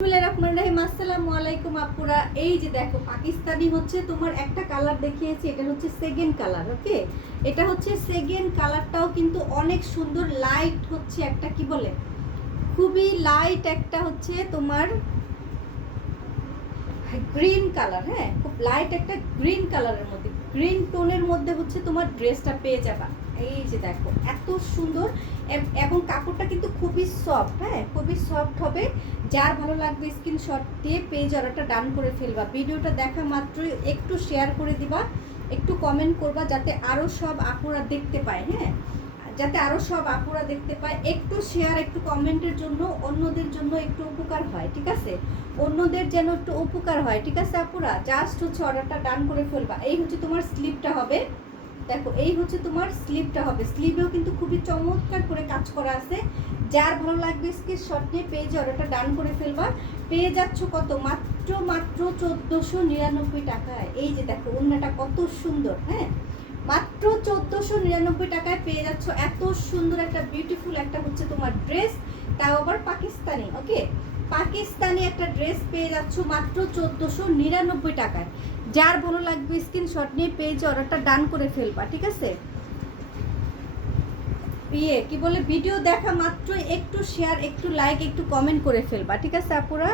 আসসালামু আলাইকুম আপুরা। এই যে দেখো পাকিস্তানি হচ্ছে তোমার একটা কালার দেখিয়েছি, এটা হচ্ছে সেকেন্ড কালার। ওকে, এটা হচ্ছে সেকেন্ড কালারটাও কিন্তু অনেক সুন্দর লাইট, হচ্ছে একটা কি বলে খুবই লাইট একটা হচ্ছে তোমার গ্রিন কালার। হ্যাঁ, খুব লাইট একটা গ্রিন কালারের মধ্যে, গ্রিন টোনের মধ্যে হচ্ছে তোমার ড্রেসটা পেয়ে যাবা। এই যে দেখো এত সুন্দর, এবং কাপড়টা কিন্তু খুবই সফট। হ্যাঁ, খুবই সফট হবে। যার ভালো লাগবে স্ক্রিনশট দিয়ে পেজ অর্ডারটা ডান করে ফেলবা। ভিডিওটা দেখা মাত্রই একটু শেয়ার করে দিবা, একটু কমেন্ট করবা, যাতে আরও সব আপুরা দেখতে পায়। হ্যাঁ, যাতে আরও সব আপুরা দেখতে পায়। একটু শেয়ার, একটু কমেন্টের জন্য অন্যদের জন্য একটু উপকার হয়, ঠিক আছে? অন্যদের যেন একটু উপকার হয়, ঠিক আছে আপুরা? জাস্ট হচ্ছে অর্ডারটা ডান করে ফেলবা। এই হচ্ছে তোমার স্লিপটা হবে, দেখো এই হচ্ছে তোমার স্লিপটা হবে। স্লিপেও কিন্তু খুবই চমৎকার করে কাজ করা আছে। যার ভালো লাগবে স্ক্রিনশট নিয়ে পেজে অর্ডারটা ডান করে ফেলবা। পেয়ে যাচ্ছ কত? মাত্র 1499 টাকায়। এই যে দেখো ওড়নাটা কত সুন্দর। হ্যাঁ, মাত্র 1499 টাকায় পেয়ে যাচ্ছ এত সুন্দর একটা বিউটিফুল একটা হচ্ছে তোমার ড্রেস, তাও আবার পাকিস্তানি। ওকে, পাকিস্তানি একটা ড্রেস পেয়ে যাচ্ছ মাত্র 1499 টাকায়। যার ভালো লাগবে স্ক্রিনশট নিয়ে পেজে অর্ডারটা ডান করে ফেলবা, ঠিক আছে? কি বলে, ভিডিও দেখা মাত্র একটু শেয়ার, একটু লাইক, একটু কমেন্ট করে ফেলবা, ঠিক আছে আপুরা?